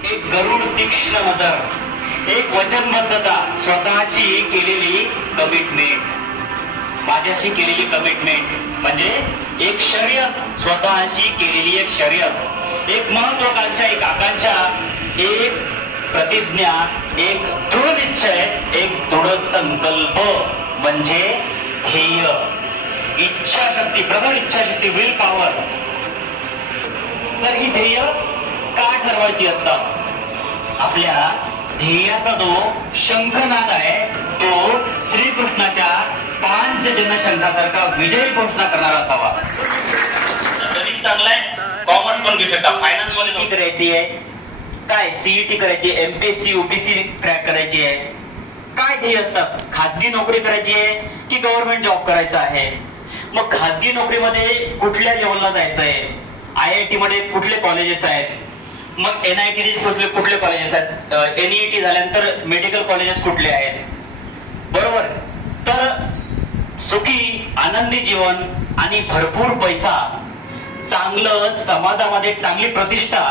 एक गरुड तीक्ष्ण नजर, एक वचनबद्धता, स्वतःशी केलेली कमिटमेंट, माझ्याशी केलेली कमिटमेंट म्हणजे एक शर्यत, स्वतःशी केलेली एक शर्यत, एक महत्वाकांक्षा, एक आकांक्षा, एक प्रतिज्ञा, एक दृढ निश्चय, एक दृढ संकल्प म्हणजे ध्येय, इच्छाशक्ती, प्रबळ इच्छाशक्ती, विल पॉवर. तर ही ध्येय का ठरवायची असतात? आपल्या ध्येयाचा जो शंखनाद आहे तो श्रीकृष्णाच्या पांचजन्य शंखासारखा विजयी घोषणा करणारा असावा. गणित चांगला आहे, कॉमर्स पण घेऊ शकता, फायनान्स मध्ये नोकरी करायची आहे, काय सीईटी करायची, एमपीएससी यूपीएससी क्रॅक करायची आहे, काय ध्येय असतात? खाजगी नोकरी करायची आहे की गव्हर्नमेंट जॉब करायचा आहे? मग खाजगी नोकरीमध्ये कुठल्या लेवलला जायचंय? IIT मध्ये कुठले कॉलेजेस आहेत? मग NIT कुठले कॉलेजेस आहेत? NEET झाल्यानंतर मेडिकल कॉलेजेस कुठले आहेत? बरोबर. तर सुखी आनंदी जीवन आणि भरपूर पैसा, चांगलं समाजामध्ये चांगली प्रतिष्ठा,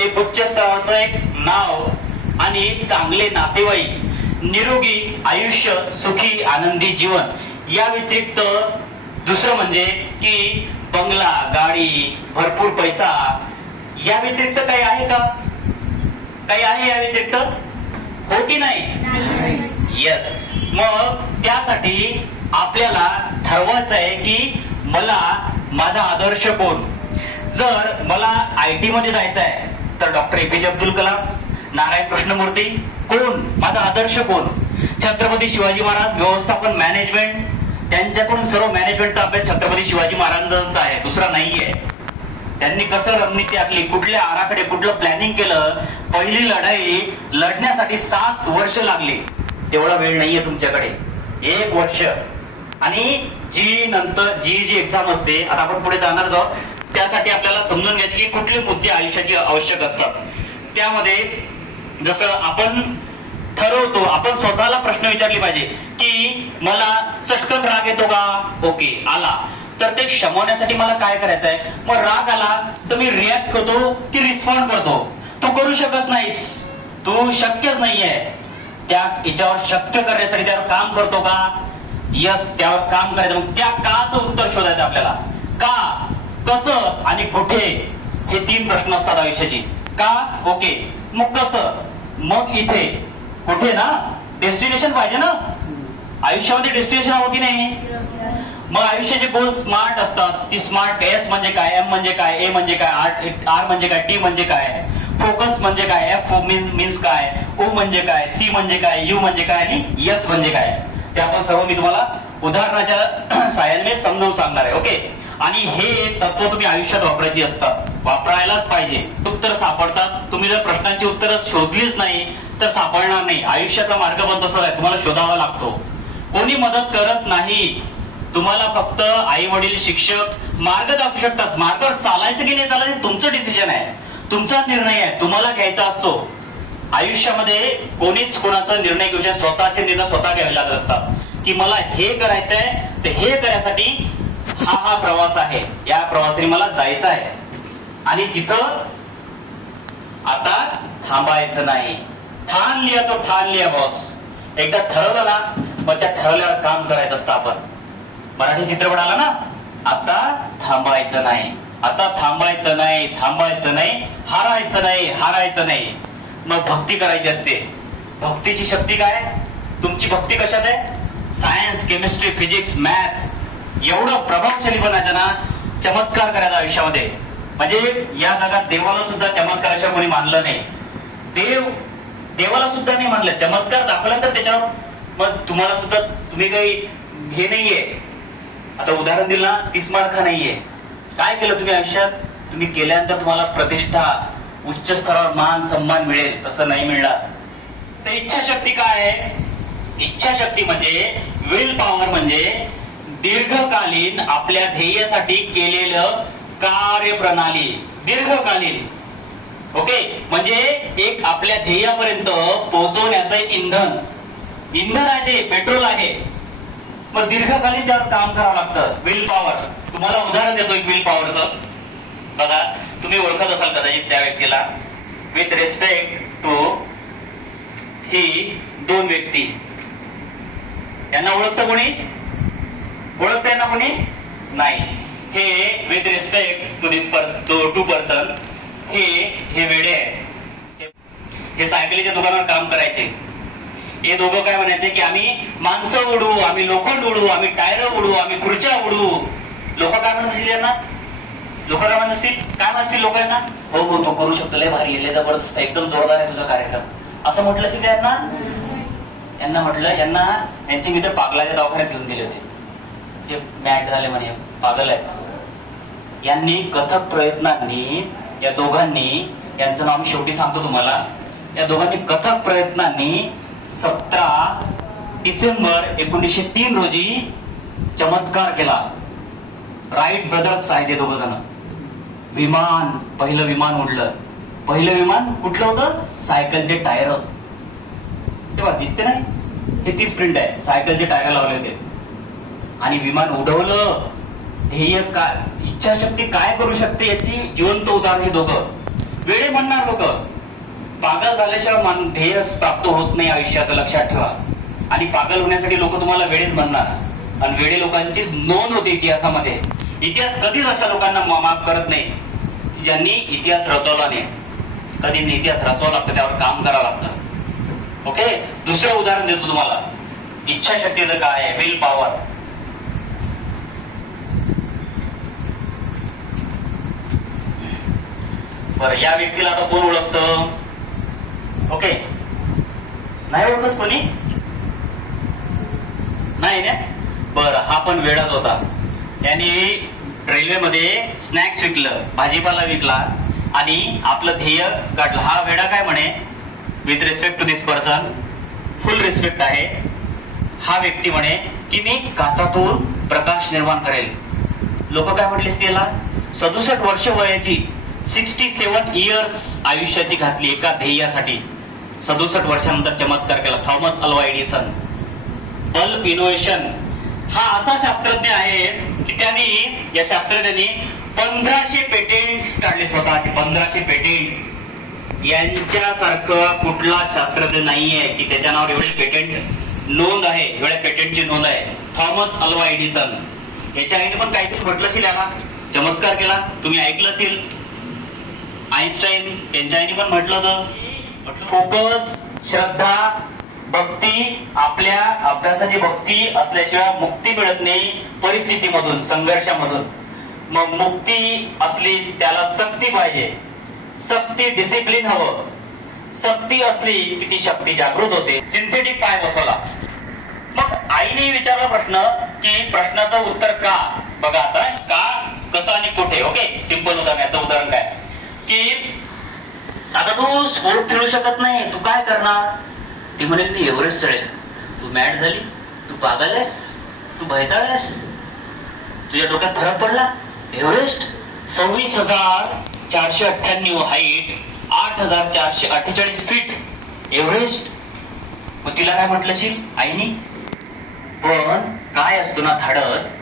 एक उच्च स्तराचं एक नाव आणि चांगले नातेवाईक, निरोगी आयुष्य, सुखी आनंदी जीवन, या व्यतिरिक्त दुसरं म्हणजे की बंगला, गाडी, भरपूर पैसा, या व्यतिरिक्त काही आहे का? काही आहे या व्यतिरिक्त? हो की नाही? येस. मग त्यासाठी आपल्याला ठरवायचं आहे की मला माझा आदर्श कोण. जर मला IT मध्ये जायचं आहे तर डॉक्टर APJ अब्दुल कलाम, नारायण कृष्णमूर्ती. कोण माझा आदर्श कोण? छत्रपती शिवाजी महाराज, व्यवस्थापन, मॅनेजमेंट, त्यांच्याकडून सर्व मॅनेजमेंटचा अभ्यास छत्रपती शिवाजी महाराजांचा आहे, दुसरा नाहीये. त्यांनी कसं रणनीती आखली, कुठले आराखडे, कुठलं प्लॅनिंग केलं. पहिली लढाई लढण्यासाठी 7 वर्ष लागली. तेवढा वेळ नाहीये तुमच्याकडे, 1 वर्ष. आणि जी एक्झाम असते, आता आपण पुढे जाणार जाऊ, त्यासाठी आपल्याला समजून घ्यायचे की कुठले मुद्दे आयुष्याचे आवश्यक असतात. त्यामध्ये जसं आपण ठरवतो, आपण स्वतःला प्रश्न विचारले पाहिजे की मला चटकन राग येतो का? ओके, आला तर ते शमवण्यासाठी मला काय करायचं आहे? मग राग आला तर मी रिॲक्ट करतो की रिस्पॉन्ड करतो? तू करू शकत नाहीस, तू शक्यच नाहीये. त्या याच्यावर शक्य करण्यासाठी त्यावर काम करतो का? यस, त्यावर काम करायचं. मग त्या काचं उत्तर शोधायचं आपल्याला. का, कसं आणि कुठे, हे 3 प्रश्न असतात आयुष्याची. का? ओके. मग कसं? मग इथे. कुठे ना? डेस्टिनेशन पाहिजे ना आयुष्यामध्ये, डेस्टिनेशन हवं की नाही? मग आयुष्याचे गोल स्मार्ट असतात. ती स्मार्ट, S म्हणजे काय, M म्हणजे काय, A म्हणजे काय, R म्हणजे काय, T म्हणजे काय, फोकस म्हणजे काय, F मीन्स काय, O म्हणजे काय, C म्हणजे काय, U म्हणजे काय आणि S म्हणजे काय. ते आपण सर्व मी तुम्हाला उदाहरणाच्या साहाय्याने समजावून सांगणार आहे. ओके. आणि हे तत्व तुम्ही आयुष्यात वापरायची असतात, वापरायलाच पाहिजे. उत्तर सापडतात. तुम्ही जर प्रश्नांची उत्तरं शोधलीच नाही तर सापडणार नाही. आयुष्याचा मार्ग पण तसाच आहे, तुम्हाला शोधावा लागतो. कोणी मदत करत नाही. तुम्हाला फक्त आई वडील, शिक्षक मार्ग दाखवू शकतात. मार्गावर चालायचं की नाही चालायचं तुमचं डिसिजन आहे, तुमचा निर्णय आहे, तुम्हाला घ्यायचा असतो. आयुष्यामध्ये कोणीच कोणाचा निर्णय घेऊ शकत, स्वतःचे निर्णय स्वतः घ्यावे लागत असतात. की मला हे करायचंय, तर हे करण्यासाठी हा प्रवास आहे, या प्रवासाने मला जायचं आहे. आणि तिथं आता थांबायचं नाही. ठाण लिया तो ठाण लिया बॉस. एकदा ठरवलं ना, मग त्या ठरवल्यावर काम करायचं असतं. आपण मराठी चित्रपट आला ना, आता थांबायचं नाही, आता थांबायचं नाही, थांबायचं नाही, हारायचं नाही, हारायचं नाही. मग भक्ती करायची असते. भक्तीची शक्ती काय? तुमची भक्ती कशात आहे? सायन्स, केमिस्ट्री, फिजिक्स, मॅथ, एवढं प्रभावशाली बनायचं ना, चमत्कार करायचा आयुष्यामध्ये. म्हणजे या जगात देवाला सुद्धा चमत्काराशिवाय कोणी मानलं नाही. देवाला सुद्धा नाही मानलं. चमत्कार दाखवल्यानंतर त्याच्यावर मग तुम्हाला सुद्धा, तुम्ही काही हे नाहीये. आता उदाहरण दिलं ना, 30 मार्क नाहीये. काय केलं तुम्ही आयुष्यात? तुम्ही केल्यानंतर तुम्हाला प्रतिष्ठा, उच्च स्तरावर मान सन्मान मिळेल, तसं नाही मिळणार. तर इच्छाशक्ती काय आहे? इच्छाशक्ती म्हणजे विल पॉवर, म्हणजे दीर्घकालीन आपल्या ध्येयासाठी केलेलं कार्यप्रणाली. दीर्घकालीन. ओके. म्हणजे एक आपल्या ध्येयापर्यंत पोहोचवण्याचं इंधन आहे, ते पेट्रोल आहे. मग दीर्घकालीन त्यावर काम करावं लागतं. Will power. तुम्हाला उदाहरण देतो एक विल पॉवरचं. बघा, तुम्ही ओळखत असाल कदाचित त्या व्यक्तीला. विथ रिस्पेक्ट टू ही दोन व्यक्ती. यांना ओळखतं कोणी? ओळखतं यांना कोणी? नाही. हे with respect to this person, to person, हे वेडे आहे. हे सायकलीच्या दुकानावर काम करायचे. हे दोघं काय म्हणायचे की आम्ही माणसं उडू, आम्ही लोखंड उडू, आम्ही टायर उडू, आम्ही खुर्च्या उडू. लोक काय म्हणत असतील यांना? लोक काय म्हणत असतील? काय म्हणतील लोकांना? हो हो तू करू शकतो, लय भारी, लय जबरदस्त, एकदम जोरदार आहे तुझा कार्यक्रम, असं म्हटलं असेल यांना. यांना म्हटलं, यांचे मित्र पागलाच्या दवाखान्यात घेऊन गेले होते. हे मॅट झाले म्हणे, पागल आहेत. यांनी कथक प्रयत्नांनी, या दोघांनी, यांचं नाव मी शेवटी सांगतो तुम्हाला, या दोघांनी कथक प्रयत्नांनी 17 डिसेंबर 1903 रोजी चमत्कार केला. राईट ब्रदर्स आहेत ते दोघ जण. विमान, पहिलं विमान उडलं. पहिलं विमान कुठलं होतं? सायकलचे टायर. तेव्हा दिसते नाही, हे 30 प्रिंट आहे. सायकलचे टायर लावले होते आणि विमान उडवलं. ध्येय काय, इच्छाशक्ती काय करू शकते याची जिवंत उदाहरण हे दोघं. वेडे म्हणणार लोक, पागल झाल्याशिवाय ध्येय प्राप्त होत नाही आयुष्याचं, लक्षात ठेवा. आणि पागल होण्यासाठी लोक तुम्हाला वेडेच म्हणणार. आणि वेडे लोकांचीच नोंद होते इतिहासामध्ये. इतिहास कधीच अशा लोकांना माफ करत नाही ज्यांनी इतिहास रचवला नाही. कधी इतिहास रचवावा लागतं, त्यावर काम करावं लागतं. ओके, दुसरं उदाहरण देतो तुम्हाला. इच्छाशक्तीचं काय आहे? Will power. बरं, या व्यक्तीला आता कोण ओळखतं? ओके, नाही ओळखत कोणी? नाही ना? बरं, हा पण वेडाच होता. यांनी रेल्वेमध्ये स्नॅक्स विकलं, भाजीपाला विकला आणि आपलं ध्येय काढलं. हा वेडा काय म्हणे? With respect to this person, full respect आहे. हा व्यक्ती म्हणे की मी काचातून प्रकाश निर्माण करेल. लोक काय म्हटले त्याला? 67 वर्ष वयाची, 67 इयर्स आयुष्याची घातली एका ध्येयासाठी. 67 वर्षानंतर चमत्कार केला. Thomas Alva Edison. Bulb innovation हा असा शास्त्रज्ञ आहे की त्यांनी, या शास्त्रज्ञांनी 1500 पेटेंट्स काढले स्वतःचे. 1500 पेटेंट्स. यांच्यासारखं कुठला शास्त्रज्ञ नाहीये की त्याच्या नावावर एवढी पेटेंट नोंद आहे, एवढ्या पेटेंटची नोंद आहे. Thomas Alva Edison. याच्या आईने पण काहीतरी म्हटलं असेल याला, चमत्कार केला. तुम्ही ऐकलं असेल. आईन्स्टाईन, यांच्या आईने पण म्हटलं होतं. फोकस, श्रद्धा, भक्ती, आपल्या अभ्यासाची भक्ती असल्याशिवाय मुक्ती मिळत नाही परिस्थितीमधून, संघर्षामधून. मग मुक्ती असली त्याला सक्ती पाहिजे. सक्ती, डिसिप्लिन हवं. सक्ती असली की ती शक्ती जागृत होते. सिंथेटिक पाय बसवला. मग आईने विचारला प्रश्न की प्रश्नाचं उत्तर का? बघा आता, का, कसं आणि कुठे. ओके, सिंपल उदाहरण. याचं उदाहरण काय की आता तू स्पोर्ट खेळू शकत नाही, तू काय करणार? ती म्हणेल मी एव्हरेस्ट चढेल. तू मॅट झाली, तू पागल आहेस, तू भैताळ आहेस, तुझ्या डोक्यात फरक पडला. Everest 26,498 height, 8,448 feet Everest. मग तिला काय म्हटलं असेल आईनी? पण काय असतो ना धाडस,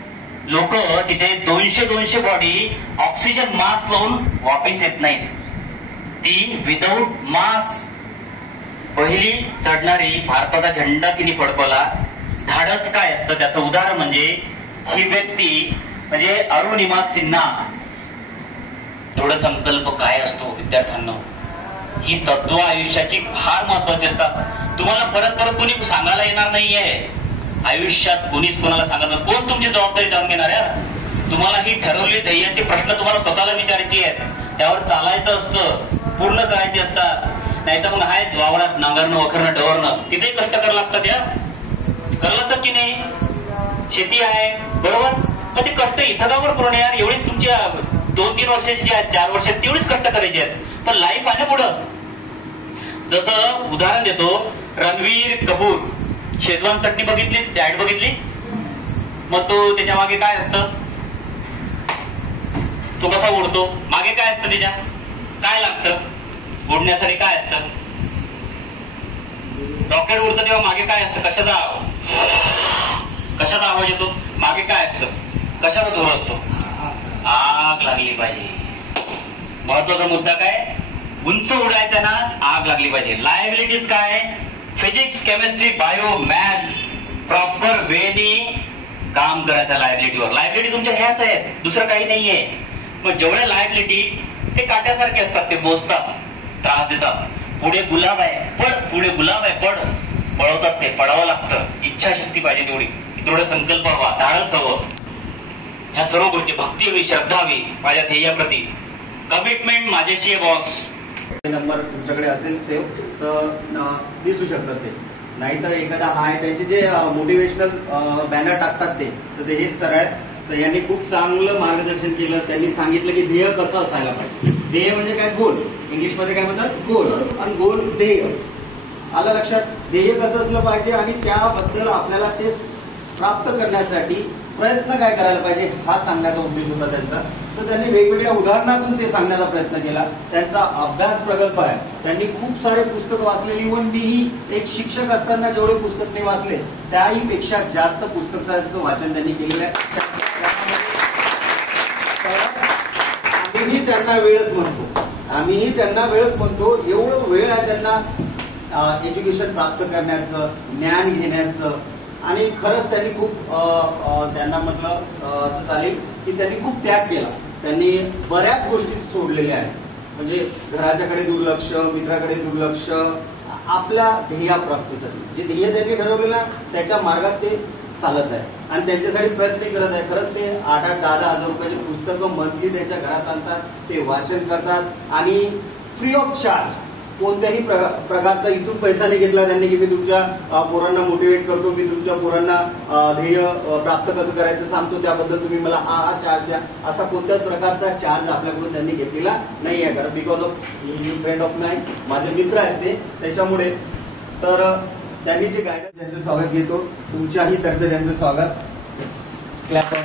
लोक तिथे 200 बॉडी ऑक्सिजन मास्क लावून वापस येत नाहीत. ती विदाऊट मास्क पहिली चढणारी भारताचा झेंडा तिने फडकवला. धाडस काय असतं त्याचं उदाहरण म्हणजे ही व्यक्ती, म्हणजे अरुणिमा सिन्हा. थोडं संकल्प काय असतो विद्यार्थ्यांना, ही तत्व आयुष्याची फार महत्वाची असतात. तुम्हाला परत परत कोणी सांगायला येणार नाहीये आयुष्यात. कोणीच कोणाला सांगत, कोण तुमची जबाबदारी जाणून घेणार आहे? तुम्हाला ही ठरवलेली ध्येयाची प्रश्न तुम्हाला स्वतःला विचारायची आहेत. त्यावर चालायचं असतं, पूर्ण करायची असतात. नाही तर मग हायच वावरात नांगरणं, वखरणं, डवरणं, तिथे कष्ट करावं लागतात. या करावं लागतात की नाही? शेती आहे, बरोबर. मग ते कष्ट इथं का बरं करून यार? एवढीच तुमची 2-3 वर्षाची जी आहेत, 4 वर्षात तेवढीच कष्ट करायची आहेत. पण लाईफ आहे ना पुढं. जसं उदाहरण देतो, रणवीर कपूर शेजवान चटणी बघितली, ऍड बघितली. मग तो त्याच्या मागे काय असतं? तो कसा उडतो? मागे काय असतं त्याच्या? काय लागतं उडण्यासाठी? काय असतं? रॉकेट उडतं तेव्हा मागे काय असतं? कशाचा आवाज येतो? मागे काय असतं? कशाचा धूर असतो? आग लागली पाहिजे. महत्वाचा मुद्दा काय? उंच उडायचं ना, आग लागली पाहिजे. लायबिलिटीज काय? Physics, chemistry, bio, maths proper वेनी काम करायचं लायबिलिटीवर. लायबिलिटी तुमच्या ह्याच आहेत, दुसरं काही नाहीये. मग जेवढ्या लायबिलिटी ते काट्यासारखे असतात, ते बोचतात, त्रास देतात. पुढे गुलाब आहे पड, पुढे गुलाब आहे पड, पळवतात ते, पडावं लागतं. इच्छाशक्ती पाहिजे तेवढी, दृढ संकल्प हवा, धाडस हवं. ह्या सर्व गोष्टी, भक्ती हवी, श्रद्धा हवी माझ्या ध्येयाप्रती. कमिटमेंट माझ्याशी आहे बॉस. नंबर तुमच्याकडे असेल सेव्ह तर दिसू शकतात ते, नाहीतर एखादा हाय त्यांचे जे मोटिवेशनल बॅनर टाकतात ते हेच सर आहेत. तर यांनी खूप चांगलं मार्गदर्शन केलं. त्यांनी सांगितलं की ध्येय कसं असायला पाहिजे. ध्येय म्हणजे काय? गोल. इंग्लिशमध्ये काय म्हणतात? गोल. आणि गोल ध्येय आलं लक्षात. ध्येय कसं असलं पाहिजे आणि त्याबद्दल आपल्याला ते प्राप्त करण्यासाठी प्रयत्न काय करायला पाहिजे हा सांगण्याचा उद्देश होता त्यांचा. तर त्यांनी वेगवेगळ्या उदाहरणातून ते सांगण्याचा प्रयत्न केला. त्यांचा अभ्यास प्रकल्प आहे. त्यांनी खूप सारे पुस्तकं वाचलेली. इव्हन मीही एक शिक्षक असताना जेवढे पुस्तक मी वाचले त्याही पेक्षा जास्त पुस्तकांचं वाचन त्यांनी केलेलं आहे. आम्हीही त्यांना वेळच म्हणतो. एवढं वेळ आहे त्यांना एज्युकेशन प्राप्त करण्याचं, ज्ञान घेण्याचं. आणि खरंच त्यांनी खूप त्यांना म्हटलं असं चालेल की त्यांनी खूप त्याग केला. त्यांनी बऱ्याच गोष्टी सोडलेल्या आहेत. म्हणजे घराच्याकडे दुर्लक्ष, मित्राकडे दुर्लक्ष, आपल्या ध्येयाप्राप्तीसाठी जे ध्येय त्यांनी ठरवलेलं त्याच्या मार्गात ते चालत आहे आणि त्यांच्यासाठी प्रयत्न करत आहे. खरंच ते 8-8, 10-10 हजार रुपयाचे पुस्तकं मंथली त्यांच्या घरात आणतात, ते वाचन करतात आणि फ्री ऑफ चार्ज कोणत्याही प्रकारचा इथून पैसा नाही घेतला त्यांनी की मी तुमच्या पोरांना मोटिवेट करतो, मी तुमच्या पोरांना ध्येय प्राप्त कसं करायचं सांगतो, त्याबद्दल तुम्ही मला हा चार्ज द्या, असा कोणत्याच प्रकारचा चार्ज आपल्याकडून त्यांनी घेतलेला नाही आहे. कारण बिकॉज ऑफ फ्रेंड ऑफ माय, माझे मित्र आहेत ते, त्याच्यामुळे. तर त्यांनी जे गायडन्स, त्यांचं स्वागत घेतो. तुमच्याही तर्फे त्यांचं स्वागत. क्लॅप.